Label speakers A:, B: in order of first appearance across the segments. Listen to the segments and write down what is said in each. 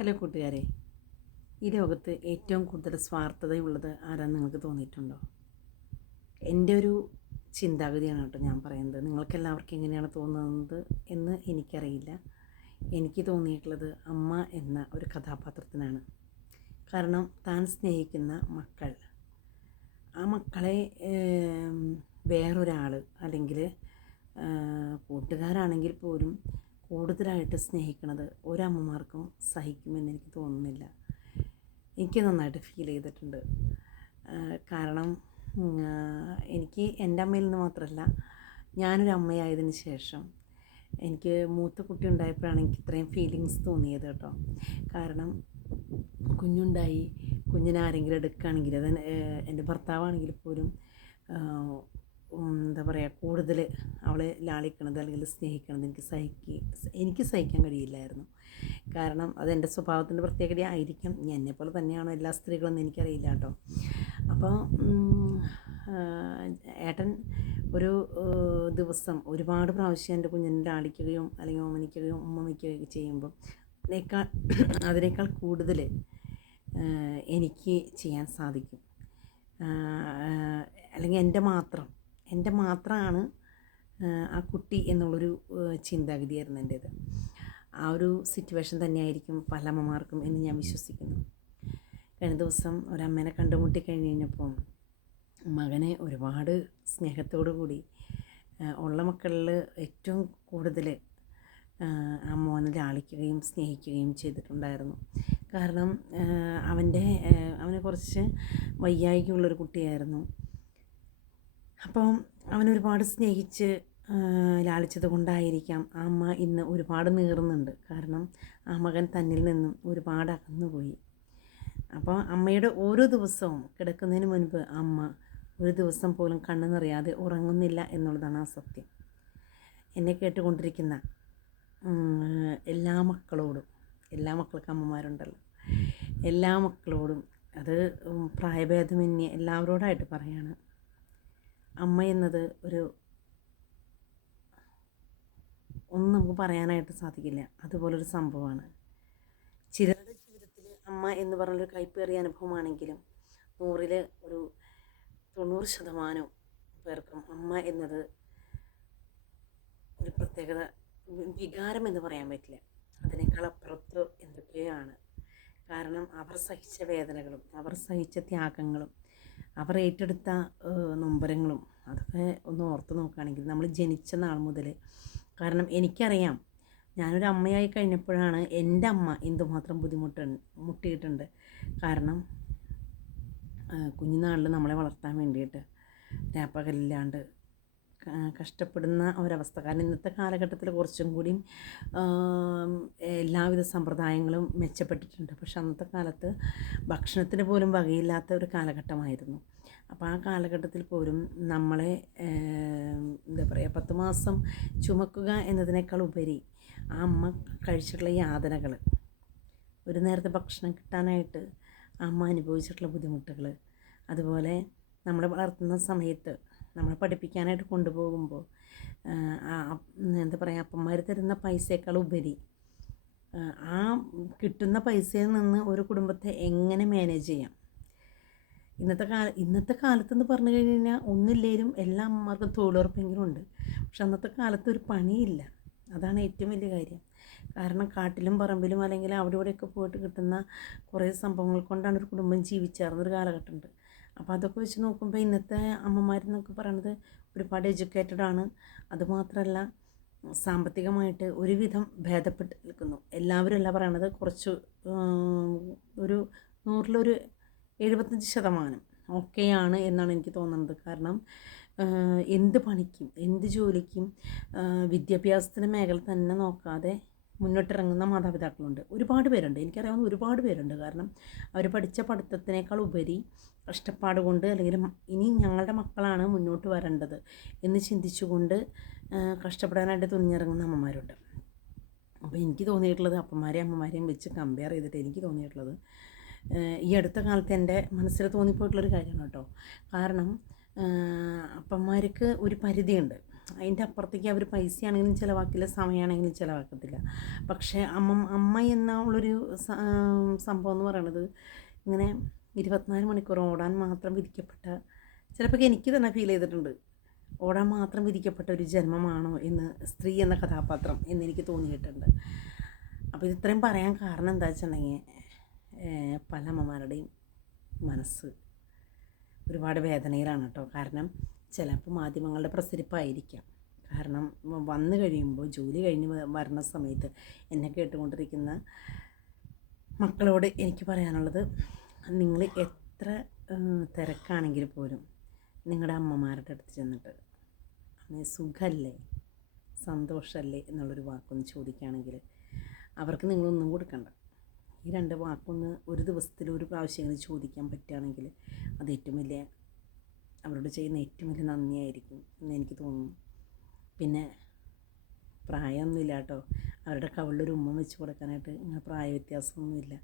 A: Hello കൂട്ടുകാരെ ഈ ലോകത്ത് ഏറ്റവും കൂടുതൽ സ്വാർത്ഥതയുള്ളത് ആരാന്ന് നിങ്ങൾക്ക് തോന്നിയിട്ടുണ്ടോ? എന്റെ ഒരു ചിന്താഗതിയാണ് കേട്ടോ ഞാൻ പറയുന്നത്. നിങ്ങൾക്കെല്ലാവർക്കും എങ്ങനെയാണ് തോന്നുന്നത് എന്ന് എനിക്കറിയില്ല. എനിക്ക് തോന്നിയിട്ടുള്ളത് അമ്മ എന്ന ഒരു കഥാപാത്രത്തിനാണ്. കാരണം താൻ സ്നേഹിക്കുന്ന മക്കൾ. ആ മക്കളെ വേറൊരാൾ അല്ലെങ്കിൽ കൂട്ടുകാരാണെങ്കിൽ പോലും കൂടുതലായിട്ട് സ്നേഹിക്കുന്നത് ഒരമ്മമാർക്കും സഹിക്കുമെന്ന് എനിക്ക് തോന്നുന്നില്ല. എനിക്ക് നന്നായിട്ട് ഫീൽ ചെയ്തിട്ടുണ്ട്. കാരണം എനിക്ക് എന്റെ അമ്മയിൽ നിന്ന് മാത്രമല്ല ഞാനൊരു അമ്മയായതിന് ശേഷം എനിക്ക് മൂത്ത കുട്ടി ഉണ്ടായപ്പോഴാണ് എനിക്ക് ഇത്രയും ഫീലിങ്സ് തോന്നിയത് കേട്ടോ. കാരണം കുഞ്ഞുണ്ടായി കുഞ്ഞിനെ ആരെങ്കിലും എടുക്കുകയാണെങ്കിൽ അത് എന്റെ ഭർത്താവാണെങ്കിൽ പോലും എന്താ പറയുക കൂടുതൽ അവളെ ലാളിക്കണത് അല്ലെങ്കിൽ സ്നേഹിക്കണത് എനിക്ക് സഹിക്കുക എനിക്ക് സഹിക്കാൻ കഴിയില്ലായിരുന്നു. കാരണം അതെന്റെ സ്വഭാവത്തിന്റെ പ്രത്യേകത ആയിരിക്കും. ഇനി എന്നെപ്പോലെ തന്നെയാണോ എല്ലാ സ്ത്രീകളെന്ന് എനിക്കറിയില്ല കേട്ടോ. അപ്പോൾ ഏട്ടൻ ഒരു ദിവസം ഒരുപാട് പ്രാവശ്യം എന്റെ കുഞ്ഞിനെ ലാളിക്കുകയും അല്ലെങ്കിൽ ഓമനിക്കുകയും ഉമ്മ വയ്ക്കുകയൊക്കെ ചെയ്യുമ്പോൾ അതിനേക്കാൾ അതിനേക്കാൾ കൂടുതൽ എനിക്ക് ചെയ്യാൻ സാധിക്കും. അല്ലെങ്കിൽ എന്റെ മാത്രം എന്റെ മാത്രമാണ് ആ കുട്ടി എന്നുള്ളൊരു ചിന്താഗതിയായിരുന്നു എന്റേത്. ആ ഒരു സിറ്റുവേഷൻ തന്നെയായിരിക്കും പല അമ്മമാർക്കും എന്ന് ഞാൻ വിശ്വസിക്കുന്നു. കഴിഞ്ഞ ദിവസം ഒരമ്മേനെ കണ്ടുമുട്ടി കഴിഞ്ഞ് കഴിഞ്ഞപ്പോൾ മകനെ ഒരുപാട് സ്നേഹത്തോടു കൂടി ഉള്ള മക്കളിൽ ഏറ്റവും കൂടുതൽ ആ മോനെ ലാളിക്കുകയും സ്നേഹിക്കുകയും ചെയ്തിട്ടുണ്ടായിരുന്നു. കാരണം അവന്റെ അവനെ കുറച്ച് വയ്യായികയുള്ളൊരു കുട്ടിയായിരുന്നു. അപ്പം അവനൊരുപാട് സ്നേഹിച്ച് ലാളിച്ചത് കൊണ്ടായിരിക്കാം ആ അമ്മ ഇന്ന് ഒരുപാട് നീറുന്നുണ്ട് കാരണം ആ മകൻ തന്നിൽ നിന്നും ഒരുപാട് അകന്നുപോയി. അപ്പോൾ അമ്മയുടെ ഓരോ ദിവസവും കിടക്കുന്നതിന് മുൻപ് അമ്മ ഒരു ദിവസം പോലും കണ്ണു നിറയാതെ ഉറങ്ങുന്നില്ല എന്നുള്ളതാണ് ആ സത്യം. എന്നെ കേട്ടുകൊണ്ടിരിക്കുന്ന എല്ലാ മക്കളോടും എല്ലാ മക്കൾക്ക് അമ്മമാരുണ്ടല്ലോ എല്ലാ മക്കളോടും അത് പ്രായഭേദമന്യേ എല്ലാവരോടായിട്ട് പറയാണ്. അമ്മ എന്നത് ഒരു ഒന്നും നമുക്ക് പറയാനായിട്ട് സാധിക്കില്ല. അതുപോലൊരു സംഭവമാണ്. ചിലരുടെ ജീവിതത്തിൽ അമ്മ എന്ന് പറഞ്ഞൊരു കൈപ്പേറിയ അനുഭവമാണെങ്കിലും നൂറിൽ ഒരു തൊണ്ണൂറ് ശതമാനം പേർക്കും അമ്മ എന്നത് ഒരു പ്രത്യേകത വികാരം എന്ന് പറയാൻ പറ്റില്ല. അതിനേക്കാൾ അപ്പുറത്ത് എന്തൊക്കെയാണ് കാരണം അവർ സഹിച്ച വേദനകളും അവർ സഹിച്ച ത്യാഗങ്ങളും അവർ ഏറ്റെടുത്ത നൊമ്പരങ്ങളും അതൊക്കെ ഒന്ന് ഓർത്ത് നോക്കുകയാണെങ്കിൽ നമ്മൾ ജനിച്ച നാൾ മുതൽ. കാരണം എനിക്കറിയാം ഞാനൊരു അമ്മയായി കഴിഞ്ഞപ്പോഴാണ് എന്റെ അമ്മ എന്തുമാത്രം ബുദ്ധിമുട്ട് മുട്ടിയിട്ടുണ്ട്. കാരണം കുഞ്ഞുനാളിൽ നമ്മളെ വളർത്താൻ വേണ്ടിയിട്ട് രാപ്പകലില്ലാണ്ട് കഷ്ടപ്പെടുന്ന ഒരവസ്ഥ. കാരണം ഇന്നത്തെ കാലഘട്ടത്തിൽ കുറച്ചും കൂടിയും എല്ലാവിധ സമ്പ്രദായങ്ങളും മെച്ചപ്പെട്ടിട്ടുണ്ട്. പക്ഷെ അന്നത്തെ കാലത്ത് ഭക്ഷണത്തിന് പോലും വകയില്ലാത്ത ഒരു കാലഘട്ടമായിരുന്നു. അപ്പോൾ ആ കാലഘട്ടത്തിൽ പോലും നമ്മളെ എന്താ പറയുക പത്ത് മാസം ചുമക്കുക എന്നതിനേക്കാൾ ഉപരി ആ അമ്മ കഴിച്ചിട്ടുള്ള യാതനകൾ ഒരു നേരത്തെ ഭക്ഷണം കിട്ടാനായിട്ട് അമ്മ അനുഭവിച്ചിട്ടുള്ള ബുദ്ധിമുട്ടുകൾ അതുപോലെ നമ്മളെ വളർത്തുന്ന സമയത്ത് നമ്മളെ പഠിപ്പിക്കാനായിട്ട് കൊണ്ടുപോകുമ്പോൾ എന്താ പറയുക അപ്പന്മാർ തരുന്ന പൈസയേക്കാൾ ഉപരി ആ, കിട്ടുന്ന പൈസയിൽ നിന്ന് ഒരു കുടുംബത്തെ എങ്ങനെ മാനേജ് ചെയ്യാം? ഇന്നത്തെ കാല ഇന്നത്തെ കാലത്തെന്ന് പറഞ്ഞു കഴിഞ്ഞ് കഴിഞ്ഞാൽ ഒന്നില്ലേലും എല്ലാ അമ്മമാർക്കും തൊഴിലുറപ്പെങ്കിലും ഉണ്ട്. പക്ഷെ അന്നത്തെ കാലത്ത് ഒരു പണിയില്ല. അതാണ് ഏറ്റവും വലിയ കാര്യം. കാരണം കാട്ടിലും പറമ്പിലും അല്ലെങ്കിൽ അവിടെ ഇവിടെയൊക്കെ പോയിട്ട് കിട്ടുന്ന കുറേ സംഭവങ്ങൾ കൊണ്ടാണ് ഒരു കുടുംബം ജീവിച്ചേർന്നൊരു കാലഘട്ടമുണ്ട്. അപ്പോൾ അതൊക്കെ വെച്ച് നോക്കുമ്പോൾ ഇന്നത്തെ അമ്മമാരെന്നൊക്കെ പറയണത് ഒരുപാട് എഡ്യൂക്കേറ്റഡ് ആണ്. അതുമാത്രമല്ല സാമ്പത്തികമായിട്ട് ഒരുവിധം ഭേദപ്പെട്ട് നിൽക്കുന്നു. എല്ലാവരും അല്ല പറയണത് കുറച്ച് ഒരു നൂറിലൊരു എഴുപത്തഞ്ച് ശതമാനം ഓക്കെയാണ് എന്നാണ് എനിക്ക് തോന്നുന്നത്. കാരണം എന്ത് പണിക്കും എന്ത് ജോലിക്കും വിദ്യാഭ്യാസത്തിന്റെ മേഖല തന്നെ നോക്കാതെ മുന്നോട്ടിറങ്ങുന്ന മാതാപിതാക്കളുണ്ട്. ഒരുപാട് പേരുണ്ട്. എനിക്കറിയാവുന്ന ഒരുപാട് പേരുണ്ട്. കാരണം അവർ പഠിച്ച പഠിത്തത്തിനേക്കാൾ ഉപരി കഷ്ടപ്പാട് കൊണ്ട് അല്ലെങ്കിൽ ഇനി ഞങ്ങളുടെ മക്കളാണ് മുന്നോട്ട് വരേണ്ടത് എന്ന് ചിന്തിച്ചുകൊണ്ട് കഷ്ടപ്പെടാനായിട്ട് തുനിഞ്ഞിറങ്ങുന്ന അമ്മമാരുണ്ട്. അപ്പോൾ എനിക്ക് തോന്നിയിട്ടുള്ളത് അപ്പന്മാരെയും അമ്മമാരെയും വെച്ച് കമ്പയർ ചെയ്തിട്ട് എനിക്ക് തോന്നിയിട്ടുള്ളത് ഈ അടുത്ത കാലത്ത് എന്റെ മനസ്സിൽ തോന്നിപ്പോയിട്ടുള്ളൊരു കാര്യമാണ് കേട്ടോ. കാരണം അപ്പന്മാർക്ക് ഒരു പരിധിയുണ്ട്. അതിന്റെ അപ്പുറത്തേക്ക് അവർ പൈസയാണെങ്കിലും ചിലവാക്കില്ല സമയമാണെങ്കിലും ചിലവാക്കത്തില്ല. പക്ഷേ അമ്മ അമ്മ എന്നുള്ളൊരു സംഭവം എന്ന് പറയണത് ഇങ്ങനെ ഇരുപത്തിനാല് മണിക്കൂർ ഓടാൻ മാത്രം വിധിക്കപ്പെട്ട ചിലപ്പോൾ എനിക്ക് തന്നെ ഫീൽ ചെയ്തിട്ടുണ്ട്. ഓടാൻ മാത്രം വിധിക്കപ്പെട്ട ഒരു ജന്മമാണോ എന്ന് സ്ത്രീ എന്ന കഥാപാത്രം എന്നെനിക്ക് തോന്നിയിട്ടുണ്ട്. അപ്പോൾ ഇത് ഇത്രയും പറയാൻ കാരണം എന്താ വെച്ചിട്ടുണ്ടെങ്കിൽ പല അമ്മമാരുടെയും മനസ്സ് ഒരുപാട് വേദനയിലാണ് കേട്ടോ. കാരണം ചിലപ്പോൾ മാധ്യമങ്ങളുടെ പ്രസരിപ്പായിരിക്കാം. കാരണം വന്നു കഴിയുമ്പോൾ ജോലി കഴിഞ്ഞ് വരുന്ന സമയത്ത് എന്നെ കേട്ടുകൊണ്ടിരിക്കുന്ന മക്കളോട് എനിക്ക് പറയാനുള്ളത് നിങ്ങൾ എത്ര തിരക്കാണെങ്കിൽ പോലും നിങ്ങളുടെ അമ്മമാരുടെ അടുത്ത് ചെന്നിട്ട് അമ്മേ സുഖമല്ലേ സന്തോഷമല്ലേ എന്നുള്ളൊരു വാക്കൊന്ന് ചോദിക്കുകയാണെങ്കിൽ അവർക്ക് നിങ്ങളൊന്നും കൊടുക്കണ്ട. ഈ രണ്ട് വാക്കൊന്ന് ഒരു ദിവസത്തിൽ ഒരു പ്രാവശ്യമെങ്കിലും ചോദിക്കാൻ പറ്റുകയാണെങ്കിൽ അത് ഏറ്റവും വലിയ അവരോട് ചെയ്യുന്ന ഏറ്റവും വലിയ നന്ദിയായിരിക്കും എന്ന് എനിക്ക് തോന്നുന്നു. പിന്നെ പ്രായമൊന്നുമില്ല കേട്ടോ അവരുടെ കവിളിലൊരു ഉമ്മ വെച്ച് കൊടുക്കാനായിട്ട് പ്രായ വ്യത്യാസമൊന്നുമില്ല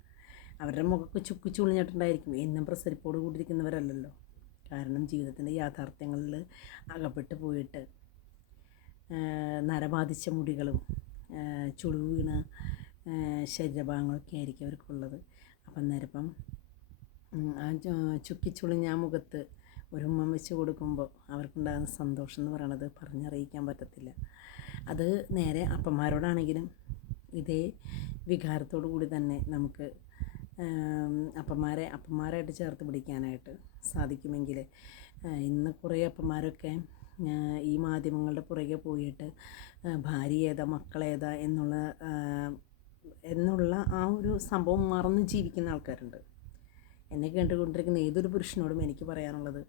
A: അവരുടെ മുഖമൊക്കെ ചുക്ക് ചുളിഞ്ഞിട്ടുണ്ടായിരിക്കും എന്നും പ്രസരിപ്പോട് കൂടിയിരിക്കുന്നവരല്ലല്ലോ. കാരണം ജീവിതത്തിന്റെ യാഥാർത്ഥ്യങ്ങളിൽ അകപ്പെട്ട് പോയിട്ട് നരബാധിച്ച മുടികളും ചുളിവ് വീണ ശരീരഭാഗങ്ങളൊക്കെ ആയിരിക്കും അവർക്കുള്ളത്. അപ്പം നേരപ്പം ആ ചുക്കിച്ചുളിഞ്ഞ ആ മുഖത്ത് ഒരു ഉമ്മ വെച്ച് കൊടുക്കുമ്പോൾ അവർക്കുണ്ടാകുന്ന സന്തോഷം എന്ന് പറയണത് പറഞ്ഞറിയിക്കാൻ പറ്റത്തില്ല. അത് നേരെ അപ്പന്മാരോടാണെങ്കിലും ഇതേ വികാരത്തോടു കൂടി തന്നെ നമുക്ക് അപ്പന്മാരെ അപ്പന്മാരായിട്ട് ചേർത്ത് പിടിക്കാനായിട്ട് സാധിക്കുമെങ്കിൽ ഇന്ന് കുറേ അപ്പന്മാരൊക്കെ ഈ മാധ്യമങ്ങളുടെ പുറകെ പോയിട്ട് ഭാര്യ ഏതാ മക്കളേതാ എന്നുള്ള എന്നുള്ള ആ ഒരു സംഭവം മറന്ന് ജീവിക്കുന്ന ആൾക്കാരുണ്ട്. എന്നെ കേട്ടുകൊണ്ടിരിക്കുന്ന ഏതൊരു പുരുഷനോടും എനിക്ക് പറയാനുള്ളത്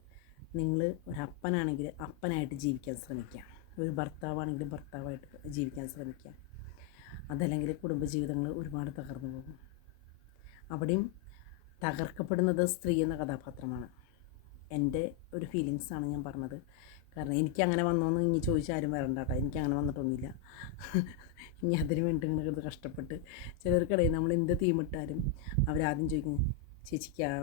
A: നിങ്ങൾ ഒരു അപ്പനാണെങ്കിൽ അപ്പനായിട്ട് ജീവിക്കാൻ ശ്രമിക്കുക. ഒരു ഭർത്താവാണെങ്കിൽ ഭർത്താവായിട്ട് ജീവിക്കാൻ ശ്രമിക്കുക. അതല്ലെങ്കിൽ കുടുംബജീവിതങ്ങൾ ഒരുപാട് തകർന്നു പോകും. അവിടെയും തകർക്കപ്പെടുന്നത് സ്ത്രീ എന്ന കഥാപാത്രമാണ്. എന്റെ ഒരു ഫീലിങ്സാണ് ഞാൻ പറഞ്ഞത്. കാരണം എനിക്ക് അങ്ങനെ വന്നോന്ന് ഇനി ചോദിച്ചാൽ ആരും വരണ്ട കേട്ടോ എനിക്ക് അങ്ങനെ വന്നിട്ടൊന്നുമില്ല. ഇനി അതിന് വേണ്ടി ഇങ്ങനെ കഷ്ടപ്പെട്ട് ചിലർക്കിടയിൽ നമ്മൾ എന്ത് തീമിട്ടാലും അവരാദ്യം ചോദിക്കും ചേച്ചിക്ക് ആ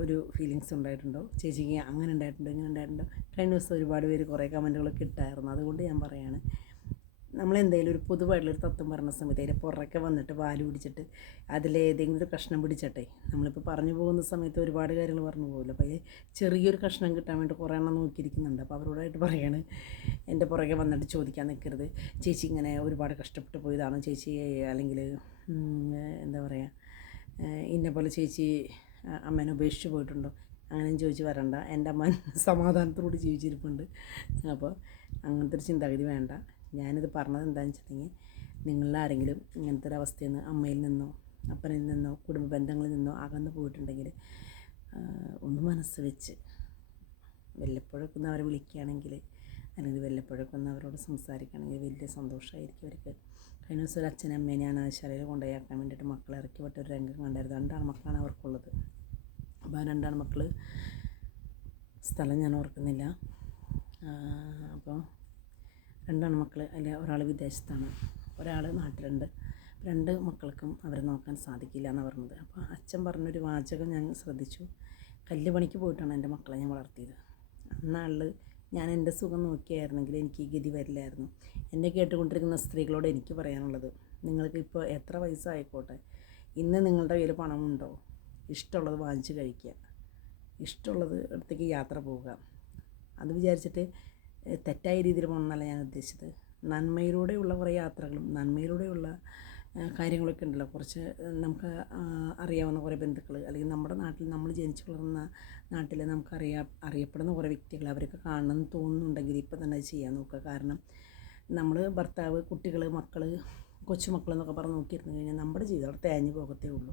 A: ഒരു ഫീലിങ്സ് ഉണ്ടായിട്ടുണ്ടോ? ചേച്ചിക്ക് അങ്ങനെ ഉണ്ടായിട്ടുണ്ടോ? ഇങ്ങനെ ഉണ്ടായിട്ടുണ്ടോ? കഴിഞ്ഞ ദിവസം ഒരുപാട് പേര് കുറേ കമന്റുകളൊക്കെ ഇട്ടായിരുന്നു. അതുകൊണ്ട് ഞാൻ പറയാണ് നമ്മളെന്തെങ്കിലും ഒരു പൊതുവായിട്ടുള്ളൊരു തത്വം പറഞ്ഞ സമയത്ത് അതിന്റെ പുറക്കെ വന്നിട്ട് വാൽ പിടിച്ചിട്ട് അതിലേതെങ്കിലും ഒരു കഷ്ണം പിടിച്ചട്ടെ. നമ്മളിപ്പോൾ പറഞ്ഞു പോകുന്ന സമയത്ത് ഒരുപാട് കാര്യങ്ങൾ പറഞ്ഞു പോകുമല്ലോ അപ്പോൾ ചെറിയൊരു കഷ്ണം കിട്ടാൻ വേണ്ടി കുറേ എണ്ണം നോക്കിയിരിക്കുന്നുണ്ട്. അപ്പോൾ അവരോടായിട്ട് പറയാണ് എന്റെ പുറകെ വന്നിട്ട് ചോദിക്കാൻ നിൽക്കരുത്. ചേച്ചി ഇങ്ങനെ ഒരുപാട് കഷ്ടപ്പെട്ട് പോയതാണോ? ചേച്ചി അല്ലെങ്കിൽ എന്താ പറയുക ഇന്ന പോലെ ചേച്ചി അമ്മേനെ ഉപേക്ഷിച്ച് പോയിട്ടുണ്ടോ? അങ്ങനെ ചോദിച്ച് വരണ്ട. എന്റെ അമ്മ സമാധാനത്തോട് ജീവിച്ചിരിപ്പുണ്ട്. അപ്പോൾ അങ്ങനത്തെ ഒരു ചിന്താഗതി വേണ്ട. ഞാനിത് പറഞ്ഞത് എന്താണെന്ന് വെച്ചിട്ടുണ്ടെങ്കിൽ നിങ്ങളിൽ ആരെങ്കിലും ഇങ്ങനത്തെ ഒരു അവസ്ഥയിൽ നിന്ന് അമ്മയിൽ നിന്നോ അപ്പനിൽ നിന്നോ കുടുംബ ബന്ധങ്ങളിൽ നിന്നോ അകന്നു പോയിട്ടുണ്ടെങ്കിൽ ഒന്ന് മനസ്സ് വെച്ച് വല്ലപ്പോഴൊക്കെ ഒന്ന് അവരെ വിളിക്കുകയാണെങ്കിൽ അല്ലെങ്കിൽ വല്ലപ്പോഴൊക്കെ ഒന്ന് അവരോട് സംസാരിക്കുകയാണെങ്കിൽ വലിയ സന്തോഷമായിരിക്കും അവർക്ക്. കഴിഞ്ഞ ദിവസം ഒരു അച്ഛനും അമ്മേനെ അനാഥശാലയിൽ കൊണ്ടുപോയാക്കാൻ വേണ്ടിയിട്ട് മക്കളെ ഇറക്കി വിട്ട ഒരു രംഗം കണ്ടായിരുന്നു. രണ്ടാണ് മക്കളാണ് അവർക്കുള്ളത്. അപ്പോൾ രണ്ടാണ് മക്കൾ സ്ഥലം ഞാൻ ഓർക്കുന്നില്ല. അപ്പോൾ രണ്ടാണ് മക്കൾ അതിൽ ഒരാൾ വിദേശത്താണ് ഒരാൾ നാട്ടിലുണ്ട്. രണ്ട് മക്കൾക്കും അവരെ നോക്കാൻ സാധിക്കില്ല എന്നാണ് പറഞ്ഞത്. അപ്പോൾ അച്ഛൻ പറഞ്ഞൊരു വാചകം ഞാൻ ശ്രദ്ധിച്ചു. കല്ല് പണിക്ക് പോയിട്ടാണ് എന്റെ മക്കളെ ഞാൻ വളർത്തിയത്. അന്നാളിൽ ഞാൻ എന്റെ സുഖം നോക്കിയായിരുന്നെങ്കിൽ എനിക്ക് ഈ ഗതി വരില്ലായിരുന്നു. എന്നെ കേട്ടുകൊണ്ടിരിക്കുന്ന സ്ത്രീകളോട് എനിക്ക് പറയാനുള്ളത് നിങ്ങൾക്ക് ഇപ്പോൾ എത്ര വയസ്സായിക്കോട്ടെ? ഇന്ന് നിങ്ങളുടെ കയ്യിൽ പണമുണ്ടോ? ഇഷ്ടമുള്ളത് വാങ്ങിച്ച് കഴിക്കുക. ഇഷ്ടമുള്ളത് അടുത്തേക്ക് യാത്ര പോവുക. അത് വിചാരിച്ചിട്ട് തെറ്റായ രീതിയിൽ പോകണമെന്നല്ല ഞാൻ ഉദ്ദേശിച്ചത്. നന്മയിലൂടെയുള്ള കുറേ യാത്രകളും നന്മയിലൂടെയുള്ള കാര്യങ്ങളൊക്കെ ഉണ്ടല്ലോ. കുറച്ച് നമുക്ക് അറിയാവുന്ന കുറേ ബന്ധുക്കൾ അല്ലെങ്കിൽ നമ്മുടെ നാട്ടിൽ നമ്മൾ ജനിച്ചു വളർന്ന നാട്ടിൽ നമുക്കറിയാ അറിയപ്പെടുന്ന കുറേ വ്യക്തികൾ അവരൊക്കെ കാണണം എന്ന് തോന്നുന്നുണ്ടെങ്കിൽ ഇപ്പം തന്നെ അത് ചെയ്യാൻ നോക്കുക. കാരണം നമ്മൾ ഭർത്താവ് കുട്ടികൾ മക്കൾ കൊച്ചുമക്കൾ എന്നൊക്കെ പറഞ്ഞ് നോക്കിയിരുന്നു കഴിഞ്ഞാൽ നമ്മുടെ ജീവിതം അവിടെ തേഞ്ഞു പോകത്തേ ഉള്ളൂ.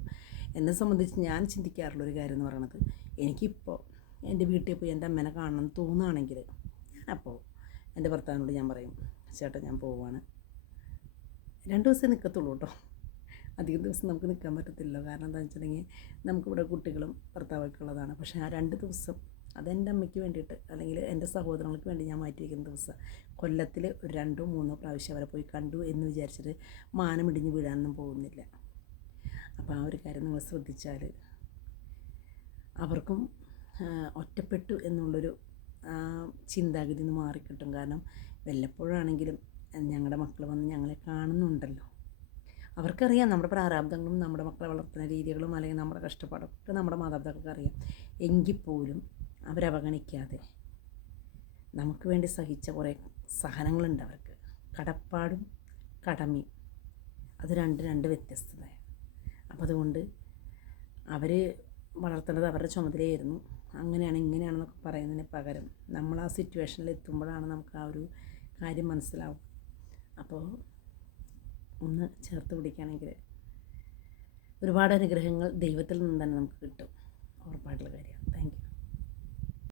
A: എന്നെ സംബന്ധിച്ച് ഞാൻ ചിന്തിക്കാറുള്ള ഒരു കാര്യം എന്ന് പറയണത് എനിക്കിപ്പോൾ എന്റെ വീട്ടിൽ പോയി എന്റെ അമ്മേനെ കാണണം എന്ന് തോന്നുകയാണെങ്കിൽ ഞാനപ്പോൾ എന്റെ ഭർത്താവിനോട് ഞാൻ പറയും ചേട്ടാ ഞാൻ പോവാണ്. രണ്ട് ദിവസം നിൽക്കത്തുള്ളൂ കേട്ടോ അധികം ദിവസം നമുക്ക് നിൽക്കാൻ പറ്റത്തില്ല. കാരണം എന്താണെന്ന് വെച്ചിട്ടുണ്ടെങ്കിൽ നമുക്കിവിടെ കുട്ടികളും ഭർത്താവൊക്കെ ഉള്ളതാണ്. പക്ഷേ ആ രണ്ട് ദിവസം അതെന്റെ അമ്മയ്ക്ക് വേണ്ടിയിട്ട് അല്ലെങ്കിൽ എന്റെ സഹോദരങ്ങൾക്ക് വേണ്ടി ഞാൻ മാറ്റി വയ്ക്കുന്ന ദിവസം കൊല്ലത്തിൽ ഒരു രണ്ടോ മൂന്നോ പ്രാവശ്യം അവരെ പോയി കണ്ടു എന്ന് വിചാരിച്ചിട്ട് മാനമിടിഞ്ഞ് വീഴാനൊന്നും പോകുന്നില്ല. അപ്പോൾ ആ ഒരു കാര്യം നിങ്ങൾ ശ്രദ്ധിച്ചാൽ അവർക്കും ഒറ്റപ്പെട്ടു എന്നുള്ളൊരു ചിന്താഗതി നിന്ന് മാറിക്കിട്ടും. കാരണം വല്ലപ്പോഴാണെങ്കിലും ഞങ്ങളുടെ മക്കൾ വന്ന് ഞങ്ങളെ കാണുന്നുണ്ടല്ലോ. അവർക്കറിയാം നമ്മുടെ പ്രാരാബ്ദങ്ങളും നമ്മുടെ മക്കളെ വളർത്തുന്ന രീതികളും അല്ലെങ്കിൽ നമ്മുടെ കഷ്ടപ്പാടൊക്കെ നമ്മുടെ മാതാപിതാക്കൾക്ക് അറിയാം. എങ്കിൽ പോലും അവരവഗണിക്കാതെ നമുക്ക് വേണ്ടി സഹിച്ച കുറേ സഹനങ്ങളുണ്ട് അവർക്ക്. കടപ്പാടും കടമയും. അത് രണ്ട് രണ്ട് വ്യത്യസ്തതയാണ്. അപ്പോൾ അതുകൊണ്ട് അവർ വളർത്തേണ്ടത് അവരുടെ ചുമതലയായിരുന്നു. അങ്ങനെയാണ് ഇങ്ങനെയാണെന്നൊക്കെ പറയുന്നതിന് പകരം നമ്മൾ ആ സിറ്റുവേഷനിൽ എത്തുമ്പോഴാണ് നമുക്ക് ആ ഒരു കാര്യം മനസ്സിലാവും അപ്പോൾ ഒന്ന് ചേർത്ത് പിടിക്കുകയാണെങ്കിൽ ഒരുപാട് അനുഗ്രഹങ്ങൾ ദൈവത്തിൽ നിന്ന് തന്നെ നമുക്ക് കിട്ടും. ഉറപ്പായിട്ടുള്ള കാര്യമാണ്.